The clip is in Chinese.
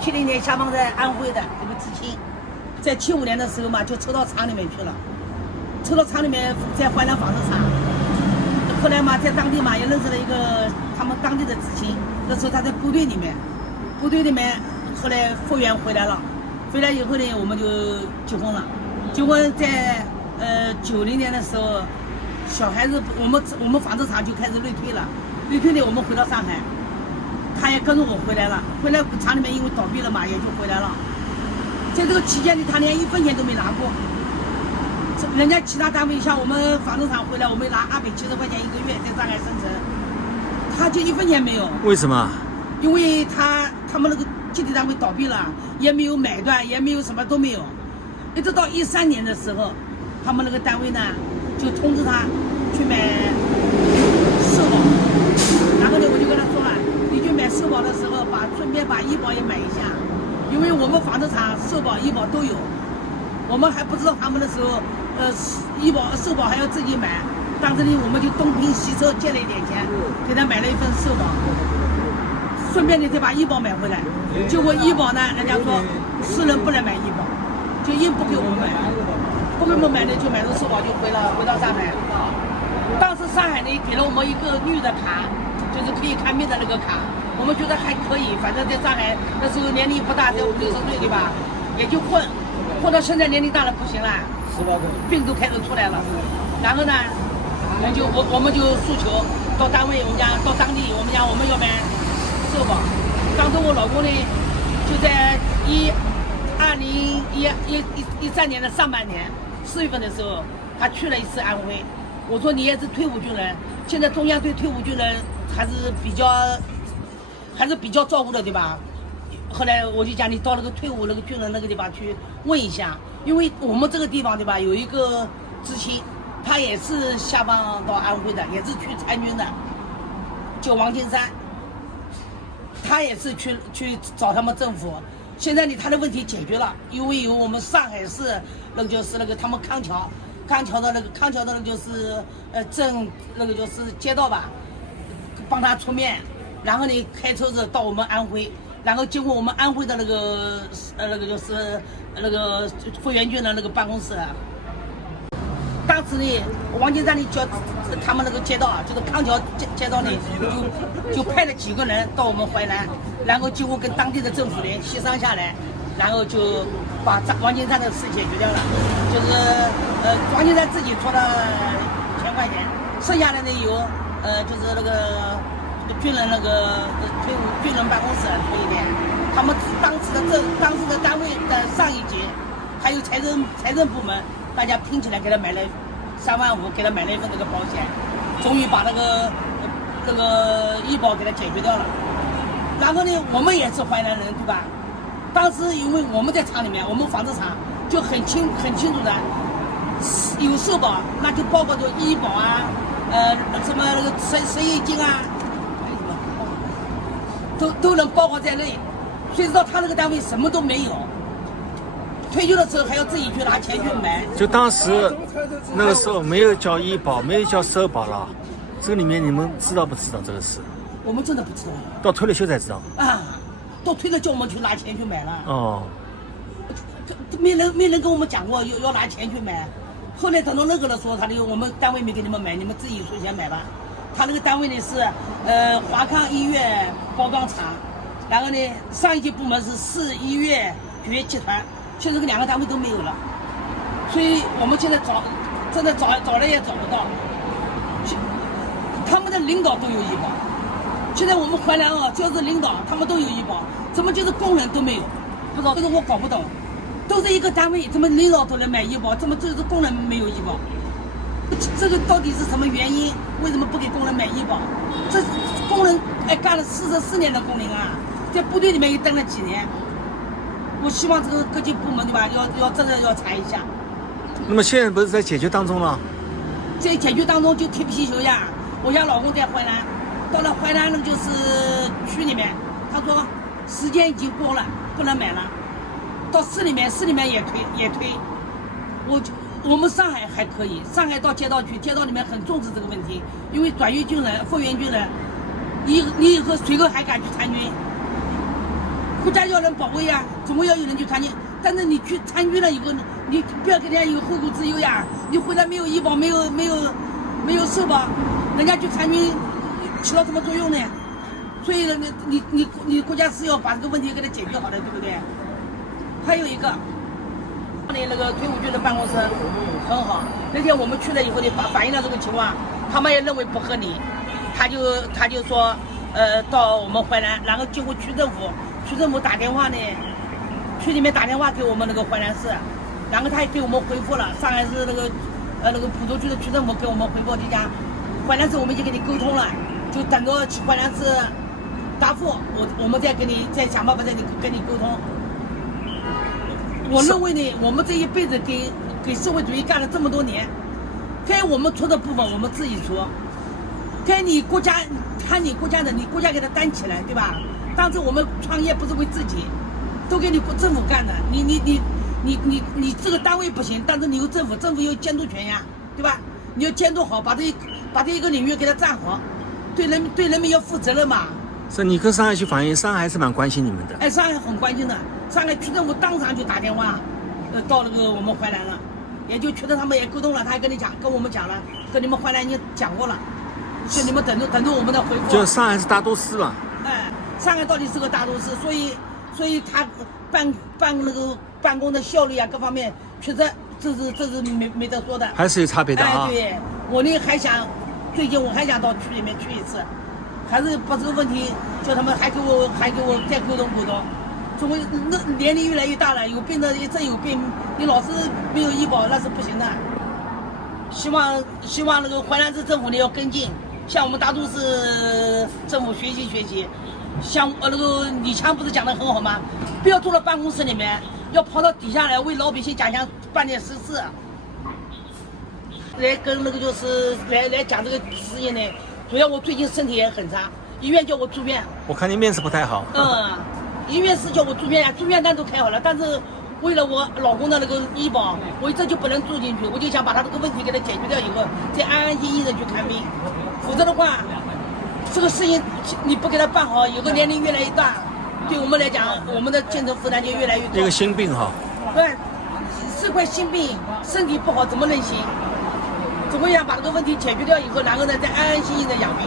70年下放在安徽的这个知青，在75年的时候嘛，就抽到厂里面去了，抽到厂里面在淮南纺织厂。后来嘛，在当地嘛也认识了一个他们当地的知青，那时候他在部队里面，后来复员回来了，回来以后呢，我们就结婚了。结婚在90年的时候，小孩子我们纺织厂就开始内退了，内退呢我们回到上海，他也跟着我回来了，回来厂里面因为倒闭了嘛，也就回来了。在这个期间里，他连1分钱都没拿过。人家其他单位像我们纺织厂回来，我们拿270块钱1个月，在上海生存，他就1分钱没有。为什么？因为他们那个集体单位倒闭了，也没有买断，也没有什么都没有。一直到13年的时候，他们那个单位呢就通知他去买社保，然后呢我就跟他说了，你去买社保的时候顺便把医保也买一下，因为我们纺织厂社保医保都有，我们还不知道他们的时候。医保社保还要自己买，当时呢我们就东拼西凑借了一点钱，给他买了一份社保，顺便呢再把医保买回来。结果医保呢，人家说私人不能买医保，就硬不给我们买，不给我们买呢就买了社保就回到上海。当时上海呢给了我们一个绿的卡，就是可以看病的那个卡，我们觉得还可以，反正在上海那时候年龄不大，才50、60岁对吧，也就混到现在年龄大了不行了。病都开始出来了，然后呢，我们就诉求到单位，我们讲到当地，我们讲我们要买社保。当时我老公呢，就在2013年的上半年4月份的时候，他去了一次安徽。我说你也是退伍军人，现在中央对退伍军人还是比较照顾的，对吧？后来我就讲你到那个退伍那个军人那个地方去问一下，因为我们这个地方对吧，有一个知青，他也是下放到安徽的，也是去参军的，叫王金山，他也是去找他们政府。现在呢，他的问题解决了，因为有我们上海市那个就是那个他们康桥的那个就是镇那个就是街道吧，帮他出面，然后呢开车子到我们安徽。然后经过我们安徽的那个就是那个复员军的那个办公室，当时呢，王金山呢叫他们那个街道啊，就是康桥街道呢，就派了几个人到我们淮南，然后经过跟当地的政府呢协商下来，然后就把王金山的事解决掉了，就是王金山自己出了1000块钱，剩下的呢有就是那个。军人那个退伍军人办公室出一点，他们当时的单位的上一级，还有财政部门，大家拼起来给他买了3万5，给他买了一份这个保险，终于把那个医保给他解决掉了。然后呢，我们也是淮南人，对吧？当时因为我们在厂里面，我们纺织厂就很清楚的，有社保，那就包括着医保啊，什么那个失业金啊。都能包括在内，谁知道他那个单位什么都没有，退休的时候还要自己去拿钱去买。就当时那个时候没有交医保，没有交社保了，这里面你们知道不知道这个事？我们真的不知道。到退了休才知道。啊，到退了叫我们去拿钱去买了。哦。没人跟我们讲过要拿钱去买。后来等到那个的时候，他就我们单位没给你们买，你们自己出钱买吧。他那个单位呢是华康医院包装厂，然后呢上一级部门是市医院局集团，现在这个2个单位都没有了，所以我们现在真的找了也找不到。他们的领导都有医保，现在我们淮南啊，只要是领导他们都有医保，怎么就是工人都没有？不知道，这个我搞不懂。都是一个单位，怎么领导都能买医保，怎么这是工人没有医保？这个到底是什么原因？为什么不给工人买医保？这工人干了44年的工龄啊，在部队里面也待了几年。我希望这个各级部门对吧，要真的要查一下。那么现在不是在解决当中了？在解决当中就踢皮球呀。我家老公在淮南，到了淮南那就是区里面，他说时间已经过了，不能买了。到市里面也推。我们上海还可以，上海到街道去，街道里面很重视这个问题，因为转业军人、复员军人，你以后随后还敢去参军？国家要人保卫呀，总归要有人去参与。但是你去参与了以后，你不要给人家有后顾之忧呀。你回来没有医保，没有社保，人家去参与起到什么作用呢？所以你国家是要把这个问题给它解决好的，对不对？还有一个，那个退伍军的办公室很好。那天我们去了以后呢，反映了这个情况，他们也认为不合理，他就说，到我们淮南，然后经过区政府打电话呢，区里面打电话给我们那个淮南市，然后他也给我们回复了，上海市那个普陀区的区政府给我们回复，就讲淮南市我们已经跟你沟通了，就等着淮南市答复，我们再想办法跟你沟通。我认为呢，我们这一辈子给社会主义干了这么多年，该我们出的部分我们自己出，该你国家看你国家的，你国家给他担起来，对吧？当时我们创业不是为自己，都给你政府干的，你这个单位不行，但是你有政府有监督权呀，对吧？你要监督好，把这一个领域给他站好，对人民要负责任嘛。是你跟上海去反映，上海还是蛮关心你们的。哎，上海很关心的，上海区政府当场就打电话，到那个我们淮南了，也就区的他们也沟通了，他还跟我们讲了，跟你们淮南已经讲过了，是你们等着我们的回复。就上海是大都市了。哎，上海到底是个大都市，所以他办那个办公的效率啊，各方面确实这是没得说的，还是有差别的啊。哎，对，我呢最近我还想到区里面去一次。还是把这个问题叫他们还给我再沟通。总归那年龄越来越大了，有病的真有病，你老是没有医保那是不行的。希望那个淮南市政府呢要跟进，向我们大都市政府学习。像那个李强不是讲得很好吗？不要坐到办公室里面，要跑到底下来为老百姓讲办点实事。来跟那个就是来讲这个事情呢。主要我最近身体也很差，医院叫我住院。我看你面色不太好。医院是叫我住院呀，住院单都开好了，但是为了我老公的那个医保，我这就不能住进去，我就想把他这个问题给他解决掉以后，再安安心心的去看病。否则的话，这个事情你不给他办好，以后年龄越来越大，对我们来讲，我们的精神负担就越来越重。这个心病哈。对，是块心病，身体不好怎么能行？总归想把这个问题解决掉以后，然后呢再安安心心的养病。